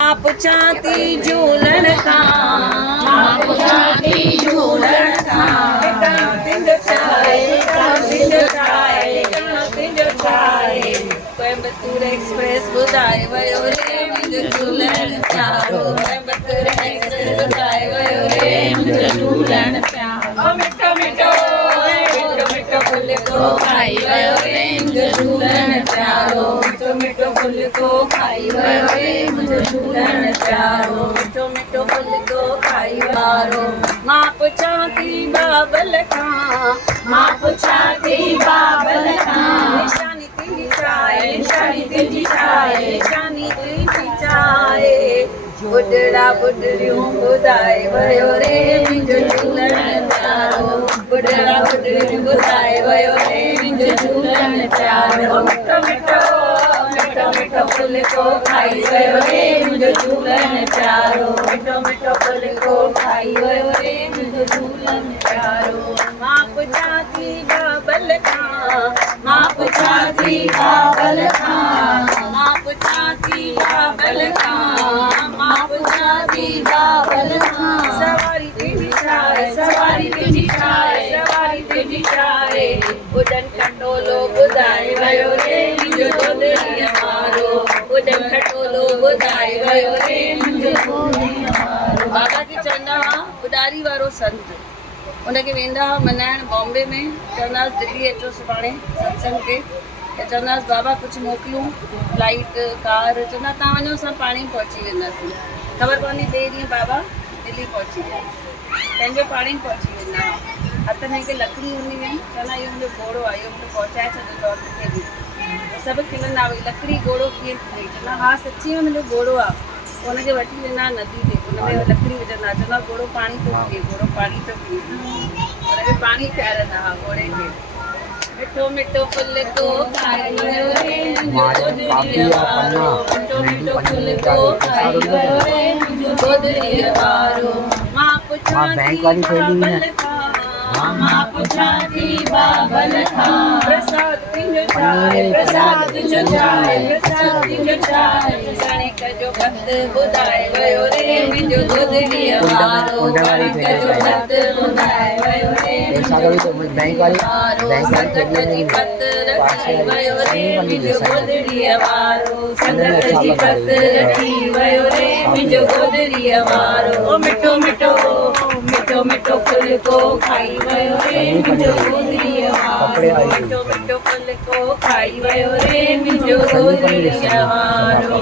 मां पुछां थी झूलण खां, मां पुछां थी झूलण खां, तुंहिंजो छा आहे, कोयम्बतूर एक्सप्रेस ॿुधाए वियो रे मुंहिंजो झूलण प्यारो, कोयम्बतूर एक्सप्रेस ॿुधाए वियो रे मुंहिंजो झूलण प्यारो, मिठो मिठो मिठो मिठो फुल्को खाई वियो रे मुंहिंजो झूलण प्यारो, मिठो मिठो फुल्को खाई वियो रे मुंहिंजो झूलण प्यारो, मिठो मिठो फुल्को खाई वारो। मां पुछां थी बाबल खां, मां पुछां थी बाबल खां, निशानी तुंहिंजी छा आहे, निशानी तुंहिंजी छा आहे, निशानी तुंहिंजी छा आहे, बुढड़ा बुढड़ियूं ॿुधाए वियो रे मुंहिंजो झूलण प्यारो, बुढड़ा बुढड़ियूं ॿुधाए वियो रे मुंहिंजो झूलण प्यारो, मिठो मिठो मिठो मिठो फुल्को खाई वियो रे मुंहिंजो झूलण प्यारो, मिठो मिठो फुल्को खाई वियो रे मुंहिंजो झूलण प्यारो। मां पुछां थी बाबल खां, मां पुछां थी बाबल खां, मां पुछां थी बाबल खां, मां पुछां थी बाबल खां, सवारी तुंहिंजी छा आहे, सवारी तुंहिंजी छा आहे, सवारी तुंहिंजी छा आहे, उॾन खटोलो ॿुधाए वियो रे मुंहिंजो गोदड़ीअ वारो, उॾन खटोलो ॿुधाए वियो रे मुंहिंजो गोदड़ीअ वारो। बाबा खे चवंदा हुआ उॾारी वारो संत, उनखे वेंदा हुआ मनाइण बॉम्बे में, चवंदासीं दिल्ली अचो सुभाणे सत्संग ते, त चवंदासीं बाबा कुझु मोकिलियूं फ्लाइट कार, चवंदा तव्हां वञो असां पाण ई पहुची वेंदासीं, ख़बर पवंदी ॿिए ॾींहुं बाबा दिल्ली पहुची विया, पंहिंजो पाण ई पहुची वेंदा हुआ। हथ में हिकु लकड़ी हूंदी हुई, चवंदा इहो मुंहिंजो घोड़ो आहे, इहो मूंखे पहुचाए छॾींदो आहे किथे बि, सभु खिलंदा हुई लकड़ी घोड़ो कीअं थी, चवंदा हा सची में मुंहिंजो घोड़ो आहे, पोइ हुनखे वठी वेंदा नदी ते, हुन में लकड़ी विझंदा, चवंदा घोड़ो पाणी थो पीए, घोड़ो पाणी थो पीए, हुनखे पाणी पीआरंदा हुआ घोड़े खे। मिठो मिठो फुल्को खाई वियो रे मुंहिंजो गोदड़ीअ वारो, मिठो मिठो फुल्को खाई वियो रे मुंहिंजो गोदड़ीअ वारो। मां पुछां थी बाबल खां, मां पुछां थी बाबल खां, प्रसाद तुंहिंजो छा आहे, प्रसाद तुंहिंजो छा आहे, प्रसाद तुंहिंजो छा आहे, कणिक जो भत ॿुधाए वियो रे मुंहिंजो गोदड़ीअ वारो, कणिक जो भत ॿुधाए वियो रे संगत जी पत रखी वियो रे मुंहिंजो गोदड़ीअ वारो, संगत जी पत रखी वियो रे मुंहिंजो गोदड़ीअ वारो, मिठो मिठो मिठो मिठो फुल्को खाई वियो रे मुंहिंजो गोदड़ीअ वारो, मिठो मिठो फुल्को खाई वियो रे मुंहिंजो गोदड़ीअ वारो।